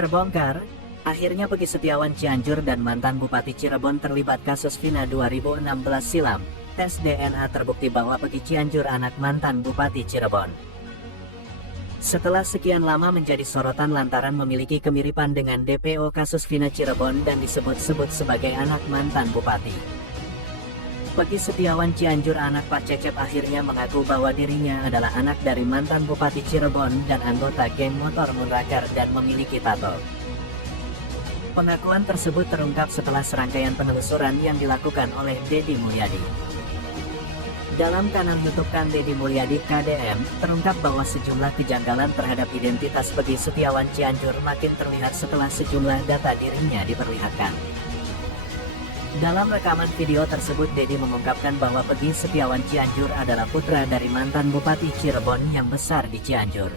Terbongkar, akhirnya Peggy Setiawan Cianjur dan mantan Bupati Cirebon terlibat kasus Vina 2016 silam. Tes DNA terbukti bahwa Peggy Cianjur anak mantan Bupati Cirebon. Setelah sekian lama menjadi sorotan lantaran memiliki kemiripan dengan DPO kasus Vina Cirebon dan disebut-sebut sebagai anak mantan Bupati. Peggy Setiawan Cianjur anak Pak Cecep akhirnya mengaku bahwa dirinya adalah anak dari mantan Bupati Cirebon dan anggota geng motor Munraker dan memiliki tato. Pengakuan tersebut terungkap setelah serangkaian penelusuran yang dilakukan oleh Deddy Mulyadi. Dalam kanal YouTube Kang Deddy Mulyadi KDM, terungkap bahwa sejumlah kejanggalan terhadap identitas Peggy Setiawan Cianjur makin terlihat setelah sejumlah data dirinya diperlihatkan. Dalam rekaman video tersebut, Deddy mengungkapkan bahwa Peggy Setiawan Cianjur adalah putra dari mantan Bupati Cirebon yang besar di Cianjur.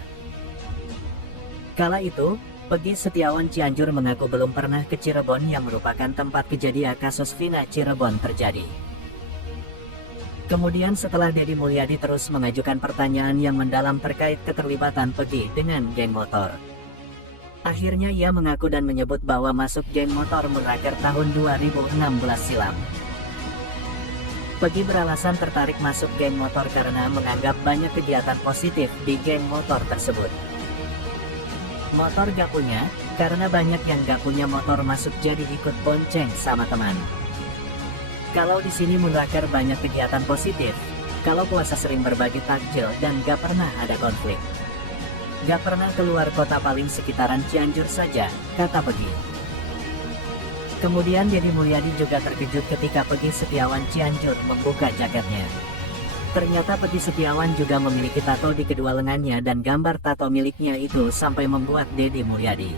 Kala itu, Peggy Setiawan Cianjur mengaku belum pernah ke Cirebon yang merupakan tempat kejadian kasus Vina Cirebon terjadi. Kemudian setelah Deddy Mulyadi terus mengajukan pertanyaan yang mendalam terkait keterlibatan Peggy dengan geng motor. Akhirnya ia mengaku dan menyebut bahwa masuk geng motor Munraker tahun 2016 silam. Peggy beralasan tertarik masuk geng motor karena menganggap banyak kegiatan positif di geng motor tersebut. Motor gak punya, karena banyak yang gak punya motor masuk jadi ikut bonceng sama teman. Kalau di sini Munraker banyak kegiatan positif, kalau puasa sering berbagi takjil dan gak pernah ada konflik. Gak pernah keluar kota, paling sekitaran Cianjur saja, kata Peggy. Kemudian Deddy Mulyadi juga terkejut ketika Peggy Setiawan Cianjur membuka jaketnya. Ternyata Peggy Setiawan juga memiliki tato di kedua lengannya dan gambar tato miliknya itu sampai membuat Deddy Mulyadi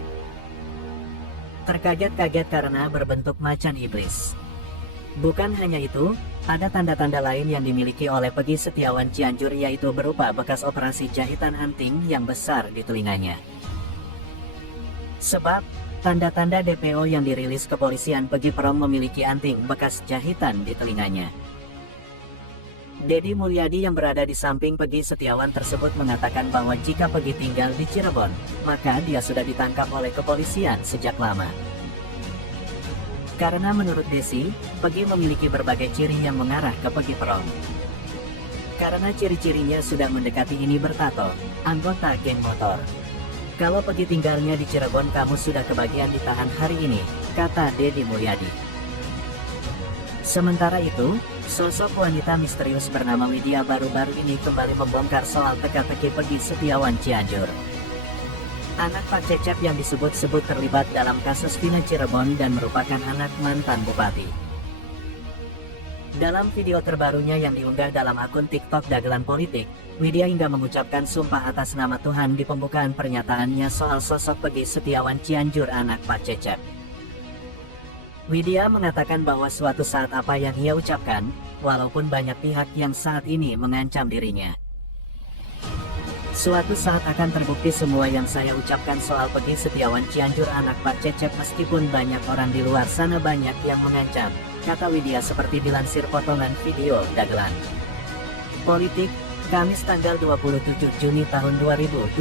terkaget-kaget karena berbentuk macan iblis. Bukan hanya itu, ada tanda-tanda lain yang dimiliki oleh Peggy Setiawan Cianjur, yaitu berupa bekas operasi jahitan anting yang besar di telinganya. Sebab, tanda-tanda DPO yang dirilis kepolisian Peggy Prom memiliki anting bekas jahitan di telinganya. Deddy Mulyadi yang berada di samping Peggy Setiawan tersebut mengatakan bahwa jika Peggy tinggal di Cirebon, maka dia sudah ditangkap oleh kepolisian sejak lama. Karena menurut Desi, Peggy memiliki berbagai ciri yang mengarah ke Peggy Prom. Karena ciri-cirinya sudah mendekati ini bertato, anggota geng motor. Kalau Peggy tinggalnya di Cirebon, kamu sudah kebagian ditahan hari ini, kata Deddy Mulyadi. Sementara itu, sosok wanita misterius bernama Widya baru-baru ini kembali membongkar soal teka-teki Peggy Setiawan Cianjur. Anak Pak Cecep yang disebut-sebut terlibat dalam kasus Vina Cirebon dan merupakan anak mantan bupati. Dalam video terbarunya yang diunggah dalam akun TikTok Dagelan Politik, Widya hingga mengucapkan sumpah atas nama Tuhan di pembukaan pernyataannya soal sosok Peggy Setiawan Cianjur anak Pak Cecep. Widya mengatakan bahwa suatu saat apa yang ia ucapkan, walaupun banyak pihak yang saat ini mengancam dirinya. Suatu saat akan terbukti semua yang saya ucapkan soal Peggy Setiawan Cianjur anak Pak Cecep, meskipun banyak orang di luar sana banyak yang mengancam, kata Widya seperti dilansir potongan video Dagelan Politik, Kamis tanggal 27 Juni tahun 2024.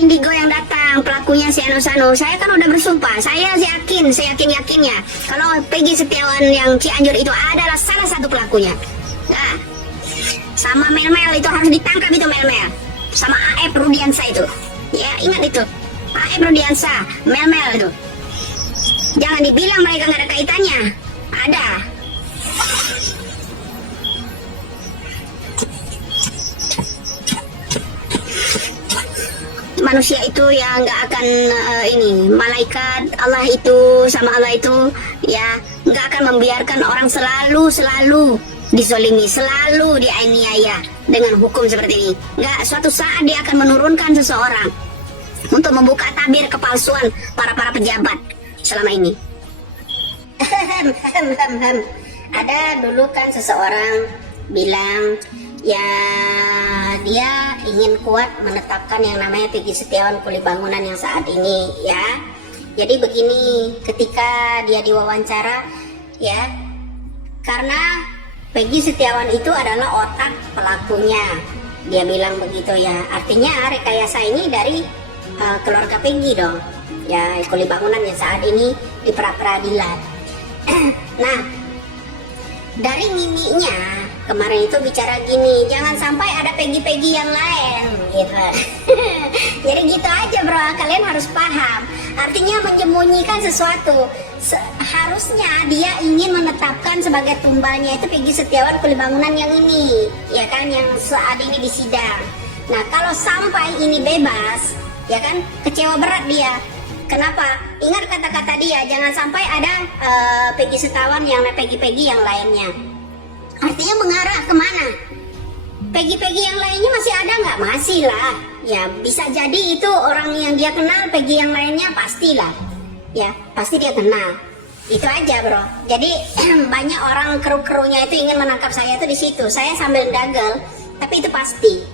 Indigo yang datang, pelakunya si Anu-Sanu, saya kan udah bersumpah, saya yakin-yakinnya kalau Peggy Setiawan yang Cianjur itu adalah salah satu pelakunya. Nah, sama Mel-Mel itu harus ditangkap, itu Mel-Mel sama Aep Rudiansa itu, ya ingat itu, Aep Rudiansa, Mel-Mel itu, jangan dibilang mereka nggak ada kaitannya, ada. Manusia itu ya nggak akan ini, malaikat Allah itu sama Allah itu ya nggak akan membiarkan orang selalu dizolimi, selalu dianiaya dengan hukum seperti ini. Nggak, suatu saat dia akan menurunkan seseorang untuk membuka tabir kepalsuan para pejabat selama ini. Ada dulu kan seseorang bilang ya dia ingin kuat menetapkan yang namanya Peggy Setiawan kuli bangunan yang saat ini ya. Jadi begini, ketika dia diwawancara ya, karena Peggy Setiawan itu adalah otak pelakunya Dia bilang begitu ya, artinya rekayasa ini dari keluarga Peggy dong. Ya, kuli bangunan yang saat ini di pra-peradilan. Nah, dari miminya kemarin itu bicara gini, jangan sampai ada Peggy-Peggy yang lain gitu. Jadi gitu aja bro, kalian harus paham. Artinya menyembunyikan sesuatu. Harusnya dia ingin menetapkan sebagai tumbalnya itu Peggy Setiawan kuli bangunan yang ini, ya kan, yang saat ini di sidang. Nah, kalau sampai ini bebas, ya kan, kecewa berat dia. Kenapa? Ingat kata-kata dia, jangan sampai ada Peggy Setiawan yang Peggy-Peggy yang lainnya. Artinya mengarah kemana? Peggy-Peggy yang lainnya masih ada nggak? Masih lah. Ya bisa jadi itu orang yang dia kenal, Peggy yang lainnya pastilah. Ya pasti dia kenal. Itu aja bro. Jadi banyak orang kru-krunya itu ingin menangkap saya itu di situ. Saya sambil dagang, tapi itu pasti.